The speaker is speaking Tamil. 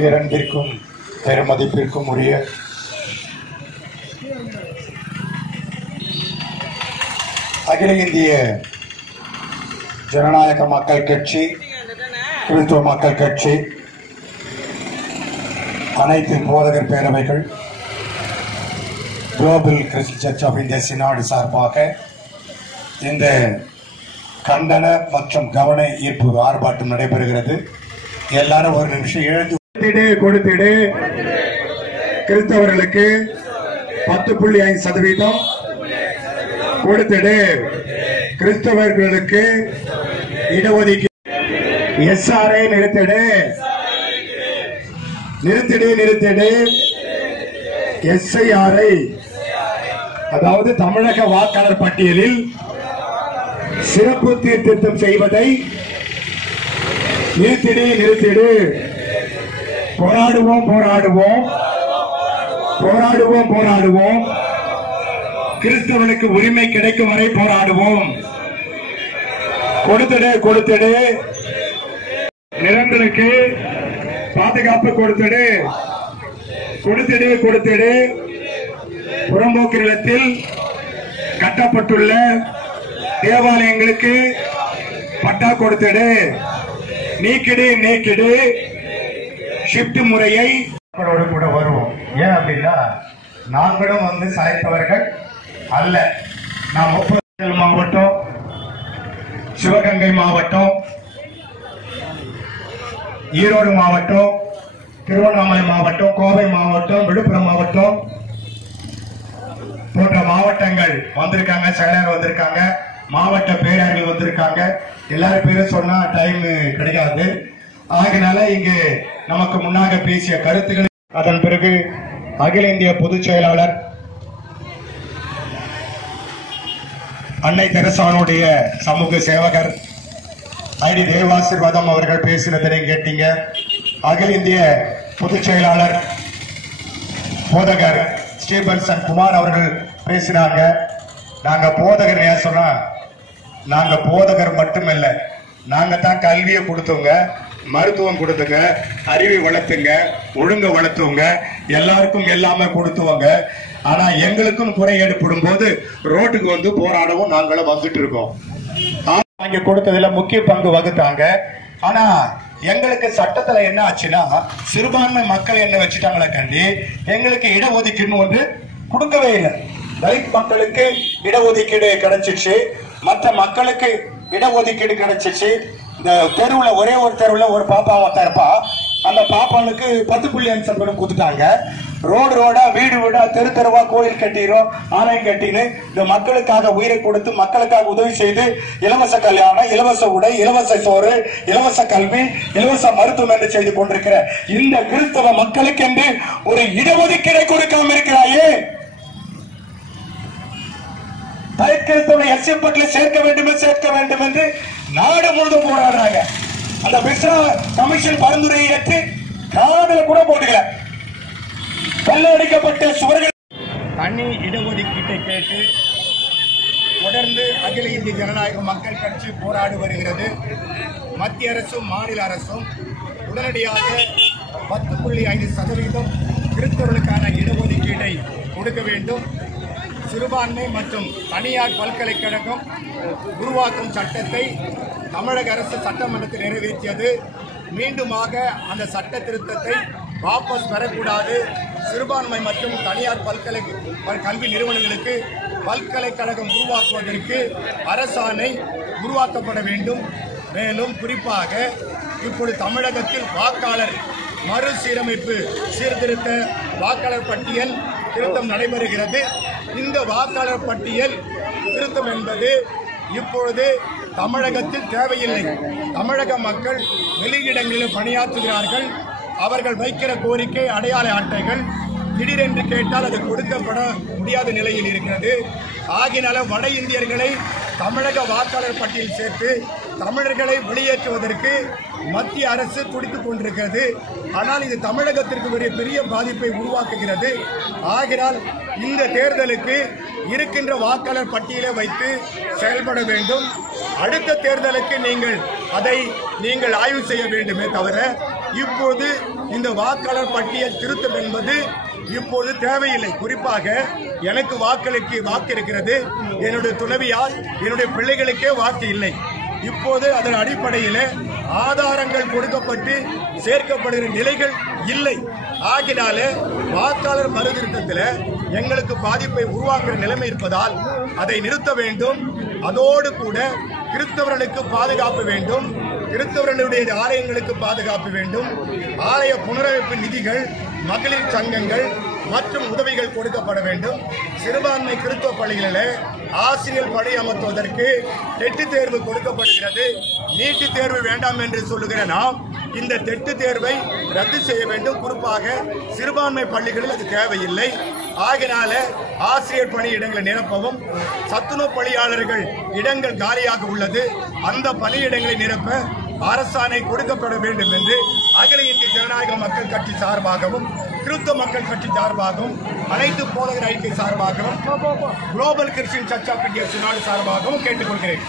பேரன்பிற்கும் பெருமதிப்பிற்கும் உரிய அகில இந்திய ஜனநாயக மக்கள் கட்சி, கிறிஸ்துவ மக்கள் கட்சி, அனைத்து போதகர் பேரவைகள், global Christian church of India synod சார்பாக இந்த கண்டன மற்றும் கவன ஈர்ப்பு ஆர்ப்பாட்டம் நடைபெறுகிறது. எல்லாரும் ஒரு நிமிஷம் எழுந்து கொடுத்திடு. கிறிஸ்தவர்களுக்கு 10.5% கொடுத்திடு. கிறிஸ்தவர்களுக்கு இடஒதுக்கீடு. எஸ்ஆர்ஐ நிறுத்திடு. எஸ்ஐஆரை, அதாவது தமிழக வாக்காளர் பட்டியலில் சிறப்பு சீர்திருத்தம் செய்வதை நிறுத்திடு. போராடுவோம். கிறிஸ்தவனுக்கு உரிமை கிடைக்கும் வரை போராடுவோம். கொடுத்திடு. நிறங்களுக்கு பாதுகாப்பு கொடுத்திடு. புறம்போக்கு நிலத்தில் கட்டப்பட்டுள்ள தேவாலயங்களுக்கு பட்டா கொடுத்திடு. நீக்கிடு. ஷிப்ட் முறையை கூட வருவோம். ஏன் அப்படின்னா நாங்களும் சாய்த்தவர்கள் அல்ல. நாம் மாவட்டம், சிவகங்கை மாவட்டம், ஈரோடு மாவட்டம், திருவண்ணாமலை மாவட்டம், கோவை மாவட்டம், விழுப்புரம் மாவட்டம் போன்ற மாவட்டங்கள் வந்திருக்காங்க. செயலர் வந்திருக்காங்க, மாவட்ட பேரர்கள் வந்திருக்காங்க. எல்லாரும் பேரும் சொன்னா டைம் கிடைக்காது. ஆகினால இங்கு நமக்கு முன்னாக பேசிய கருத்துக்கள், அதன் பிறகு அகில இந்திய பொதுச் செயலாளர் அன்னை தெரசானுடைய சமூக சேவகர் ஐடி தேவாசீர்வாதம் அவர்கள் பேசினதை கேட்டீங்க. அகில இந்திய பொதுச் செயலாளர் போதகர் ஸ்ரீபர்சன் குமார் அவர்கள் பேசினாங்க. நாங்க போதகர் ஏன் சொன்னா, நாங்க போதகர் மட்டுமல்ல, நாங்க தான் கல்வியை கொடுத்தவங்க, மருத்துவம் கொடுத்துங்க, அறிவை வளர்த்துங்க, ஒழுங்க வளர்த்துவங்க, எல்லாருக்கும் எல்லாமே கொடுத்துவங்க. ஆனா எங்களுக்கும் குறை ஏற்படும் போது ரோட்டுக்கு போராடவும் நாங்களும் வந்துட்டு இருக்கோம். அங்க கொடுத்ததுல முக்கிய பங்கு வகுத்தாங்க. ஆனா எங்களுக்கு சட்டத்துல என்ன ஆச்சுன்னா, சிறுபான்மை மக்கள் என்ன வச்சுட்டாங்களே கண்டி எங்களுக்கு இடஒதுக்கீடு கொடுக்கவே இல்லை. தலித் மக்களுக்கு இடஒதுக்கீடு கிடைச்சிச்சு, மற்ற மக்களுக்கு இடஒதுக்கீடு கிடைச்சிச்சு. இந்த தெருவுல ஒரே ஒரு தெருவுல ஒரு பாப்பா இருப்பா, அந்த பாப்பாளுக்கு 10.5% கொடுத்துட்டாங்க. ரோடா, வீடா, தெருவா கோயில் கட்டிரும், ஆலயம் கட்டின்னு இந்த மக்களுக்காக உயிரை கொடுத்து மக்களுக்காக உதவி செய்து இலவச கல்யாணம், இலவச உடை, இலவச சோறு, இலவச கல்வி, இலவச மருத்துவம் என்று செய்து கொண்டிருக்கிற இந்த கிறிஸ்தவ மக்களுக்கு என்று ஒரு இடஒதுக்கீடை கொடுக்காம இருக்கிறாயே. கிறிஸ்தவ எஸ்எம் பட்டியலில் சேர்க்க வேண்டும் என்று நாடு முழுவதும் போராடுறாங்க. அந்த பிஸ்ரா கமிஷன் பரிந்துரையை ஏற்று காதல கூட போட்டுக்கல. கல்லடிக்கப்பட்ட சுவர்கள் தனி இடஒதுக்கீட்டை கேட்டு தொடர்ந்து அகில இந்திய ஜனநாயக மக்கள் கட்சி போராடி வருகிறது. மத்திய அரசும் மாநில அரசும் உடனடியாக 10.5% கிறிஸ்தவர்களுக்கான இடஒதுக்கீட்டை கொடுக்க வேண்டும். சிறுபான்மை மற்றும் தனியார் பல்கலைக்கழகம் உருவாக்கும் சட்டத்தை தமிழக அரசு சட்டமன்றத்தில் நிறைவேற்றியது. மீண்டுமாக அந்த சட்ட திருத்தத்தை வாபஸ் பெறக்கூடாது. சிறுபான்மை மற்றும் தனியார் கல்வி நிறுவனங்களுக்கு பல்கலைக்கழகம் உருவாக்குவதற்கு அரசாணை உருவாக்கப்பட வேண்டும். மேலும் குறிப்பாக இப்பொழுது தமிழகத்தில் வாக்காளர் மறுசீரமைப்பு சீர்திருத்த வாக்காளர் பட்டியல் திருத்தம் நடைபெறுகிறது. இந்த வாக்காளர் பட்டியல் திருத்தம் என்பது இப்பொழுது தமிழகத்தில் தேவையில்லை. தமிழக மக்கள் வெளியிடங்களில் பணியாற்றுகிறார்கள். அவர்கள் வைக்கிற கோரிக்கை அடையாள அட்டைகள் திடீரென்று கேட்டால் அது கொடுக்கப்பட முடியாத நிலையில் இருக்கிறது. ஆகினால வட இந்தியர்களை தமிழக வாக்காளர் பட்டியலில் சேர்த்து தமிழர்களை வெளியேற்றுவதற்கு மத்திய அரசு துடித்துக் கொண்டிருக்கிறது. ஆனால் இது தமிழகத்திற்கு ஒரு பெரிய பாதிப்பை உருவாக்குகிறது. ஆகினால் இந்த தேர்தலுக்கு இருக்கின்ற வாக்காளர் பட்டியலை வைத்து செயல்பட வேண்டும். அடுத்த தேர்தலுக்கு நீங்கள் ஆய்வு செய்ய வேண்டுமே தவிர இப்போது இந்த வாக்காளர் பட்டியல் திருத்தம் என்பது இப்போது தேவையில்லை. குறிப்பாக எனக்கு வாக்கு இருக்கிறது, என்னுடைய துணைவியால் என்னுடைய பிள்ளைகளுக்கே வாக்கு இல்லை. இப்போது அதன் அடிப்படையில் ஆதாரங்கள் கொடுக்கப்பட்டு சேர்க்கப்படுகிற நிலைகள் இல்லை. ஆகினால வாக்காளர் மறுதிருத்தத்தில் எங்களுக்கு பாதிப்பை உருவாக்குற நிலைமை இருப்பதால் அதை நிறுத்த வேண்டும். அதோடு கூட கிறிஸ்தவர்களுக்கு பாதுகாப்பு வேண்டும், கிறிஸ்தவர்களுடைய ஆலயங்களுக்கு பாதுகாப்பு வேண்டும். ஆலய புனரமைப்பு நிதிகள், மகளிர் சங்கங்கள் மற்றும் உதவிகள் கொடுக்கப்பட வேண்டும். சிறுபான்மை கிறிஸ்தவ பள்ளிகளில் ஆசிரியர் பணி அமர்த்துவதற்கு டெட் தேர்வு கொடுக்கப்படுகிறது. நீட்டு தேர்வு வேண்டாம் என்று சொல்லுகிற நாம் இந்த டெட் தேர்வை ரத்து செய்ய வேண்டும். குறிப்பாக சிறுபான்மை பள்ளிகளில் அது தேவையில்லை. ஆகினால ஆசிரியர் பணி இடங்களை நிரப்பவும், சத்துணவு பணியாளர்கள் இடங்கள் காலியாக உள்ளது, அந்த பணியிடங்களை நிரப்ப அரசாணை கொடுக்கப்பட வேண்டும் என்று அகில இந்திய ஜனநாயக மக்கள் கட்சி சார்பாகவும், கிறிஸ்தவ மக்கள் கட்சி சார்பாகவும், அனைத்து போதகர் ஐக்கிய சார்பாகவும், global Christian church of India synod சார்பாகவும் கேட்டுக்கொள்கிறேன்.